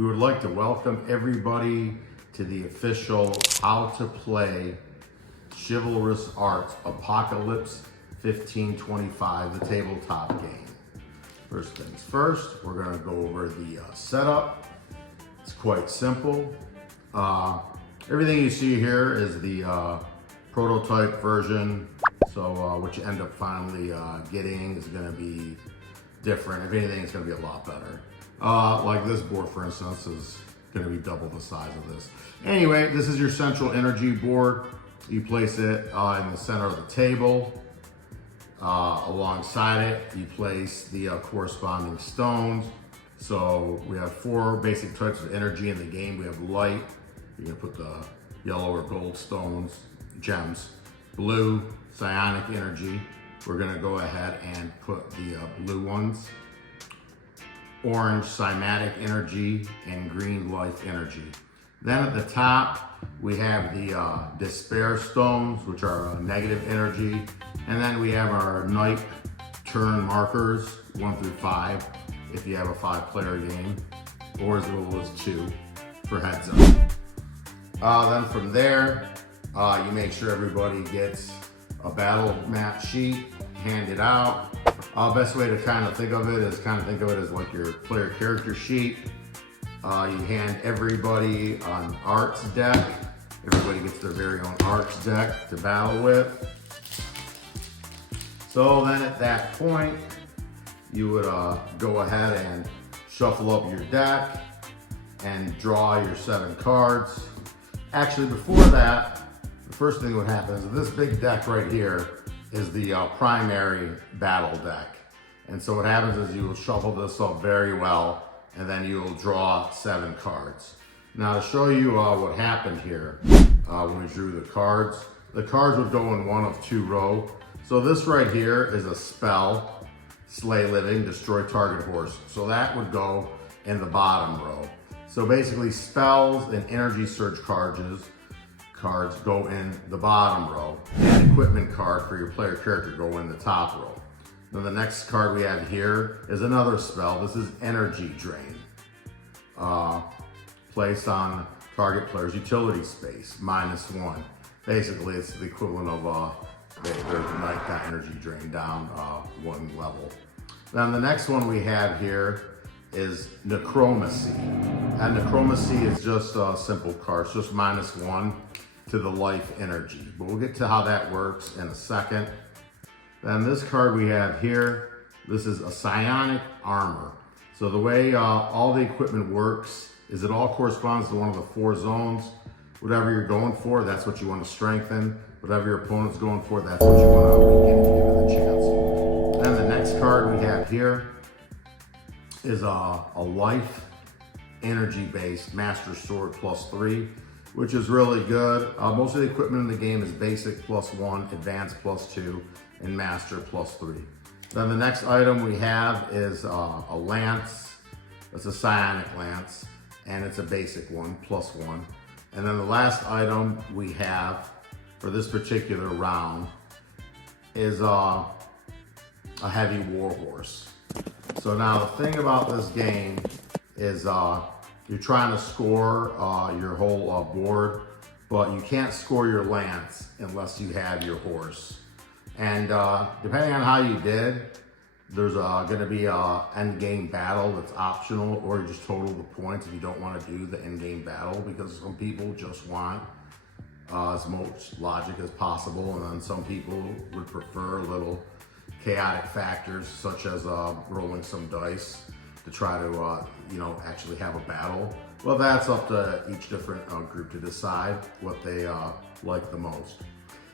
We would like to welcome everybody to the official How to Play Chivalrous Arts Apocalypse 1525, the tabletop game. First things first, we're gonna go over the setup. It's quite simple. Everything you see here is the prototype version. So what you end up finally getting is gonna be different. If anything, it's gonna be a lot better. Like this board, for instance, is gonna be double the size of this. Anyway, this is your central energy board. You place it in the center of the table. Alongside it, you place the corresponding stones. So we have 4 basic types of energy in the game. We have light, you're gonna put the yellow or gold stones, gems. Blue, psionic energy, we're gonna go ahead and put the blue ones. Orange, cymatic energy, and green, life energy. Then at the top, we have the despair stones, which are negative energy. And then we have our night turn markers, 1 through 5, if you have a 5-player game, or as little as 2 for heads up. Then from there, you make sure everybody gets a battle map sheet handed out. Best way to kind of think of it is as like your player character sheet. You hand everybody an arts deck. Everybody gets their very own arts deck to battle with. So then at that point, you would go ahead and shuffle up your deck and draw your 7 cards. Actually, before that, the first thing that would happen is this big deck right here is the primary battle deck. And so what happens is you will shuffle this up very well, and then you will draw 7 cards. Now to show you what happened here when we drew the cards would go in one of 2 rows. So this right here is a spell, slay living, destroy target horse. So that would go in the bottom row. So basically spells and energy surge cards go in the bottom row, and equipment card for your player character go in the top row. Then the next card we have here is another spell. This is energy drain. Placed on target player's utility space, -1. Basically, it's the equivalent of their night got energy drain down 1 level. Then the next one we have here is necromancy. And necromancy is just a simple card, it's just -1 to the life energy. But we'll get to how that works in a second. Then this card we have here, this is a psionic armor. So the way all the equipment works is it all corresponds to one of the 4 zones. Whatever you're going for, that's what you want to strengthen. Whatever your opponent's going for, that's what you want to weaken if you give it a chance. Then the next card we have here is a life energy-based Master Sword +3, which is really good. Most of the equipment in the game is basic +1, advanced +2, and master +3. Then the next item we have is a lance. It's a psionic lance, and it's a basic one, +1. And then the last item we have for this particular round is a heavy warhorse. So now the thing about this game is you're trying to score your whole board, but you can't score your lance unless you have your horse. And depending on how you did, there's gonna be a end game battle that's optional, or you just total the points if you don't wanna do the end game battle, because some people just want as much logic as possible, and then some people would prefer little chaotic factors such as rolling some dice to try to actually have a battle. Well, that's up to each different group to decide what they like the most.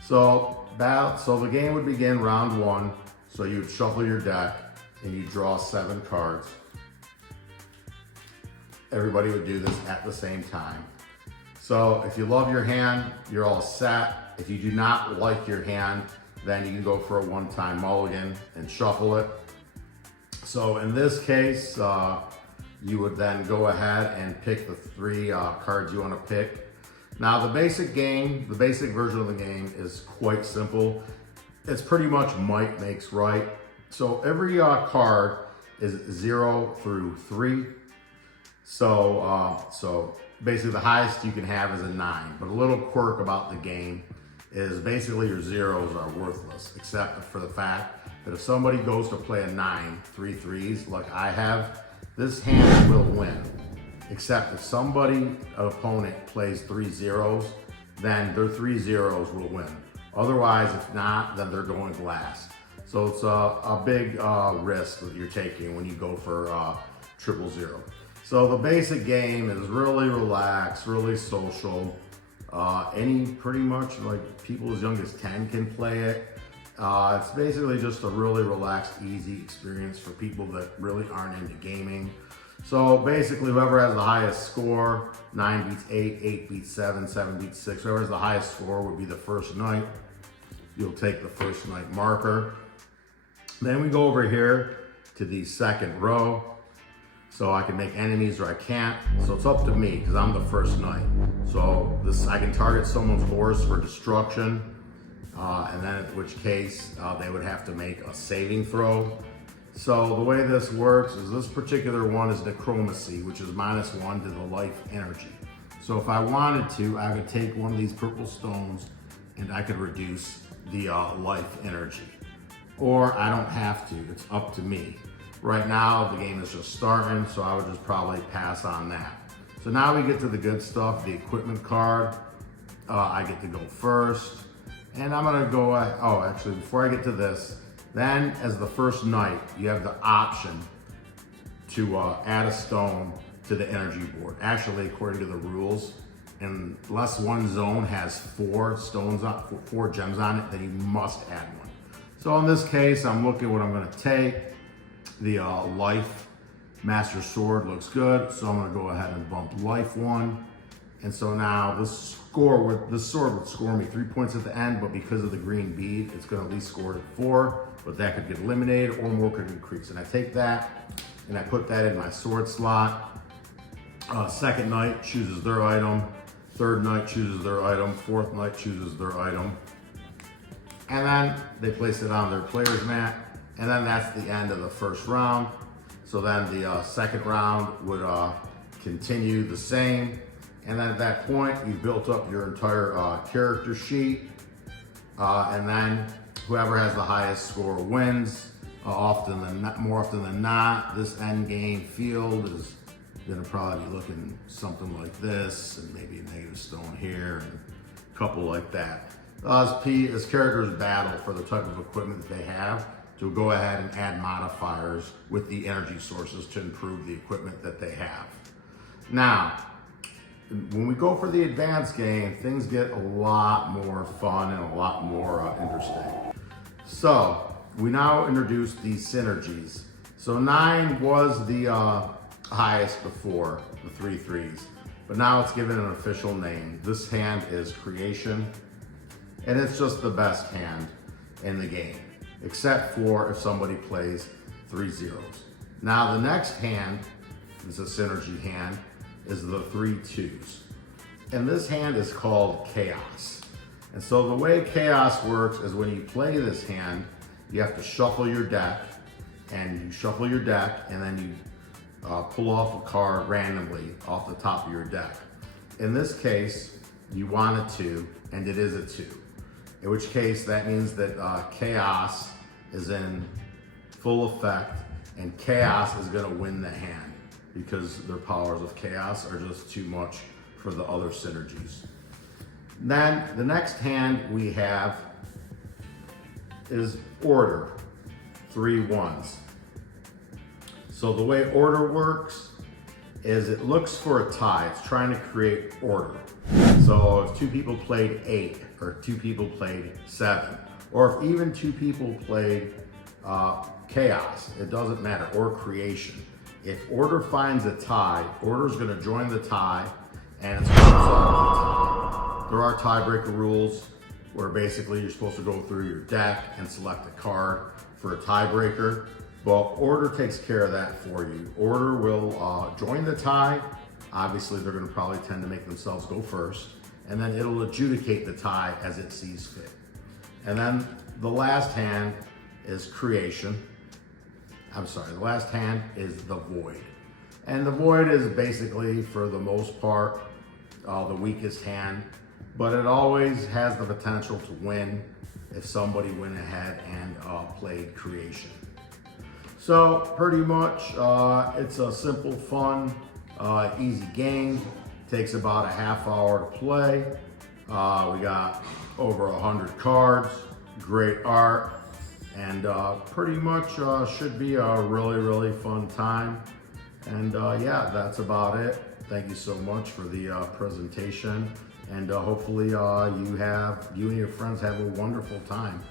So the game would begin round 1. So you'd shuffle your deck and you draw 7 cards. Everybody would do this at the same time. So if you love your hand, you're all set. If you do not like your hand, then you can go for a one-time mulligan and shuffle it. So in this case, you would then go ahead and pick the 3 cards you want to pick. Now the basic version of the game is quite simple. It's pretty much might makes right. So every card is 0 through 3. So basically the highest you can have is a 9. But a little quirk about the game is basically your zeros are worthless, except for the fact that if somebody goes to play a 9, 3 threes, like I have, this hand will win. Except if somebody, an opponent, plays 3 zeros, then their 3 zeros will win. Otherwise, if not, then they're going last. So it's a big risk that you're taking when you go for 000. So the basic game is really relaxed, really social. Pretty much like people as young as 10 can play it. It's basically just a really relaxed, easy experience for people that really aren't into gaming. So basically whoever has the highest score, 9 beats 8, 8 beats 7, 7 beats 6, whoever has the highest score would be the first knight. You'll take the first knight marker. Then we go over here to the second row. So I can make enemies or I can't. So it's up to me because I'm the first knight. So I can target someone's horse for destruction. And then in which case they would have to make a saving throw. So the way this works is this particular one is necromancy, which is -1 to the life energy. So if I wanted to, I could take one of these purple stones and I could reduce the life energy. Or I don't have to, it's up to me. Right now, the game is just starting, so I would just probably pass on that. So now we get to the good stuff, the equipment card. I get to go first. And I'm gonna go, actually, before I get to this, then as the first knight, you have the option to add a stone to the energy board. Actually, according to the rules, unless one zone has 4 gems on it, then you must add one. So in this case, I'm looking at what I'm gonna take. The life master sword looks good, so I'm gonna go ahead and bump life 1. And so now this sword would score me 3 points at the end, but because of the green bead, it's gonna at least score it 4, but that could get eliminated or more could increase. And I take that and I put that in my sword slot. Second knight chooses their item, third knight chooses their item, fourth knight chooses their item. And then they place it on their player's mat. And then that's the end of the first round. So then the second round would continue the same. And then at that point, you've built up your entire character sheet. And then whoever has the highest score wins. More often than not, this end game field is gonna probably be looking something like this, and maybe a negative stone here, and a couple like that. As characters battle for the type of equipment that they have, to go ahead and add modifiers with the energy sources to improve the equipment that they have. Now, when we go for the advanced game, things get a lot more fun and a lot more interesting. So, we now introduce these synergies. So 9 was the highest before, the 3 threes, but now it's given an official name. This hand is Creation, and it's just the best hand in the game, except for if somebody plays 3 zeros. Now the next hand is a synergy hand, is the 3 twos. And this hand is called Chaos. And so the way Chaos works is when you play this hand, you have to shuffle your deck, and then you pull off a card randomly off the top of your deck. In this case, you want a 2, and it is a 2. In which case, that means that Chaos is in full effect, and Chaos is gonna win the hand because their powers of Chaos are just too much for the other synergies. Then the next hand we have is Order, 3 1s. So the way Order works is it looks for a tie. It's trying to create order. So if 2 people played 8, or 2 people played 7, or if even 2 people played Chaos, it doesn't matter, or Creation. If Order finds a tie, Order's gonna join the tie, and it's gonna solve the tie. There are tiebreaker rules where basically you're supposed to go through your deck and select a card for a tiebreaker, but Order takes care of that for you. Order will join the tie. Obviously, they're gonna probably tend to make themselves go first, and then it'll adjudicate the tie as it sees fit. And then the last hand is Creation. The last hand is the Void. And the Void is basically, for the most part, the weakest hand, but it always has the potential to win if somebody went ahead and played Creation. So pretty much, it's a simple, fun, easy game. Takes about a half hour to play. We got over 100 cards, great art, and pretty much should be a really, really fun time. And yeah, that's about it. Thank you so much for the presentation, and hopefully you and your friends have a wonderful time.